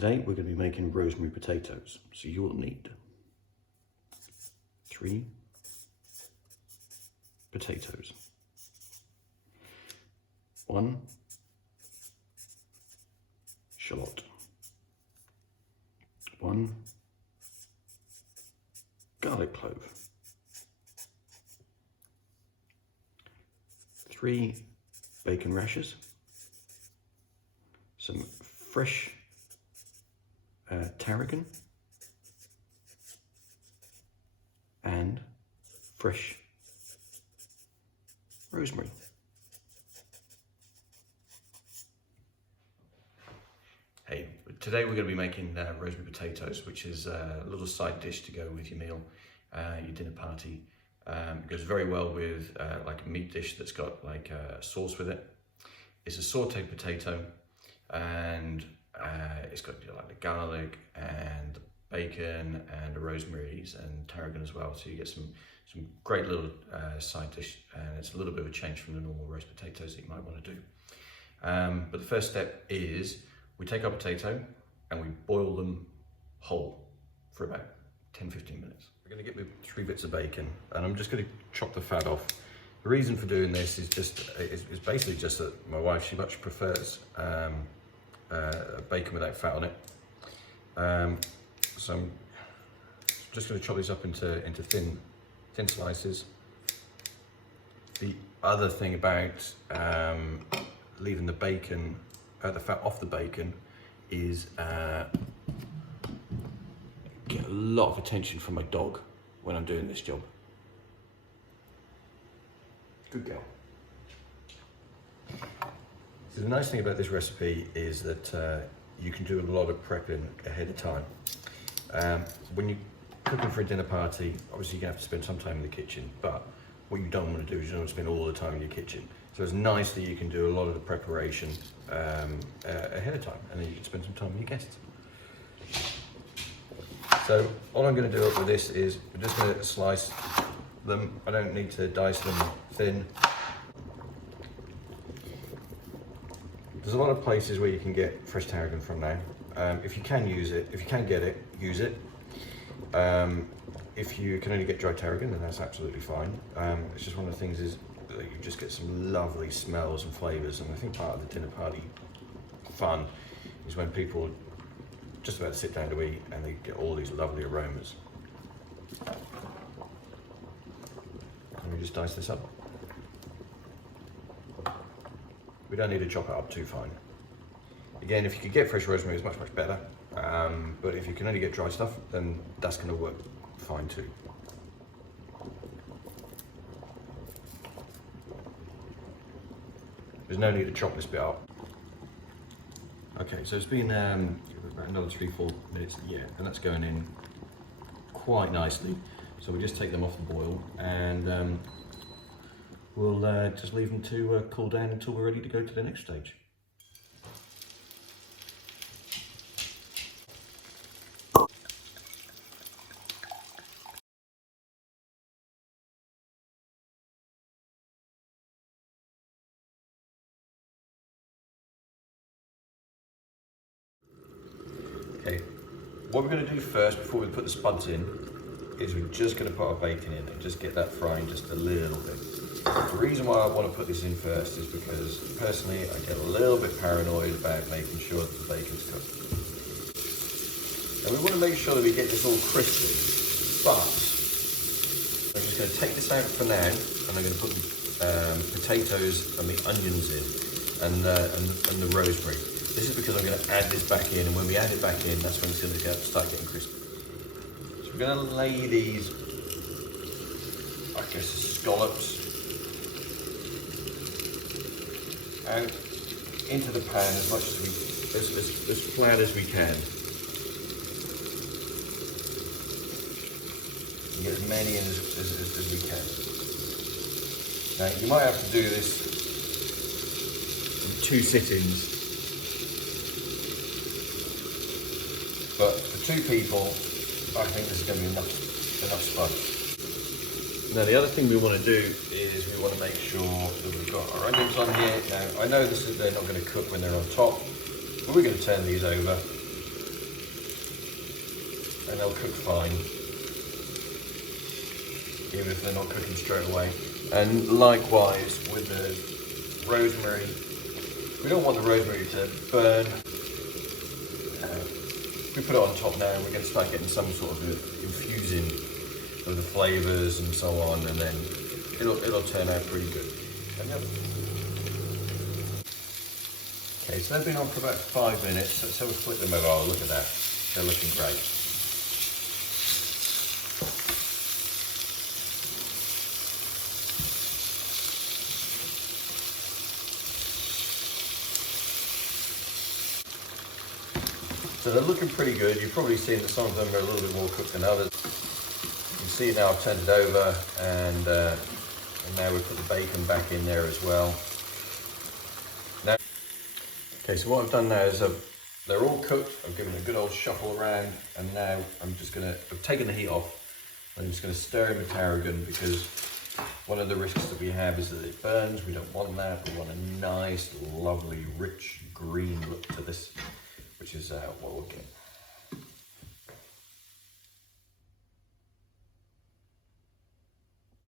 Today we're going to be making rosemary potatoes, so you will need 3 potatoes, 1 shallot, 1 garlic clove, 3 bacon rashers, some fresh tarragon, and fresh rosemary. Hey, today we're going to be making rosemary potatoes, which is a little side dish to go with your meal, your dinner party. It goes very well with like a meat dish that's got like a sauce with it. It's a sauteed potato, and it's got like the garlic and bacon and the rosemaries and tarragon as well. So you get some great little side dish, and it's a little bit of a change from the normal roast potatoes that you might want to do. But the first step is we take our potato and we boil them whole for about 10-15 minutes. We're going to get with 3 bits of bacon, and I'm just going to chop the fat off. The reason for doing this is it's basically just that my wife, she much prefers bacon without fat on it. So I'm just going to chop these up into thin slices. The other thing about leaving the bacon, the fat off the bacon, is get a lot of attention from my dog when I'm doing this job. Good girl. So the nice thing about this recipe is that you can do a lot of prepping ahead of time. When you're cooking for a dinner party, obviously you're gonna have to spend some time in the kitchen, but what you don't want to do is you don't want to spend all the time in your kitchen. So it's nice that you can do a lot of the preparation ahead of time, and then you can spend some time with your guests. So all I'm going to do with this is I'm just going to slice them. I don't need to dice them thin. There's a lot of places where you can get fresh tarragon from now. If you can use it, if you can get it, use it. If you can only get dry tarragon, then that's absolutely fine. It's just one of the things is that you just get some lovely smells and flavours, and I think part of the dinner party fun is when people just about to sit down to eat and they get all these lovely aromas. And we just dice this up. We don't need to chop it up too fine. Again, if you could get fresh rosemary, it's much better. But if you can only get dry stuff, then that's going to work fine too. There's no need to chop this bit up. Okay, so it's been about another 3-4 minutes, yeah, and that's going in quite nicely. So we just take them off the boil, and we'll just leave them to cool down until we're ready to go to the next stage. Okay, what we're going to do first before we put the spuds in is we're just going to put our bacon in and just get that frying just a little bit. The reason why I want to put this in first is because personally I get a little bit paranoid about making sure that the bacon's cooked. And we want to make sure that we get this all crispy, but I'm just going to take this out for now, and I'm going to put the potatoes and the onions in, and the rosemary. This is because I'm going to add this back in, and when we add it back in, that's when it's going to start getting crispy. So we're going to lay these, I guess, scallops out into the pan as much as as flat as we can. And get as many in as we can. Now you might have to do this in 2 sittings. But for 2 people, I think this is going to be enough spuds. Now the other thing we want to do is we want to make sure that we've got our onions on here. Now I know they're not going to cook when they're on top, but we're going to turn these over and they'll cook fine, even if they're not cooking straight away. And likewise with the rosemary, we don't want the rosemary to burn. We put it on top now, and we're going to start getting some sort of infusing of the flavours and so on, and then it'll turn out pretty good. Okay, so they've been on for about 5 minutes. Let's have a flip them over. Oh, look at that. They're looking great. So they're looking pretty good. You've probably seen that some of them are a little bit more cooked than others. You can see now I've turned it over, and now we've put the bacon back in there as well. Now, okay, so what I've done now is they're all cooked. I've given it a good old shuffle around, and now I've taken the heat off. I'm just going to stir in the tarragon, because one of the risks that we have is that it burns. We don't want that. We want a nice, lovely, rich green look to this, which is what we'll get.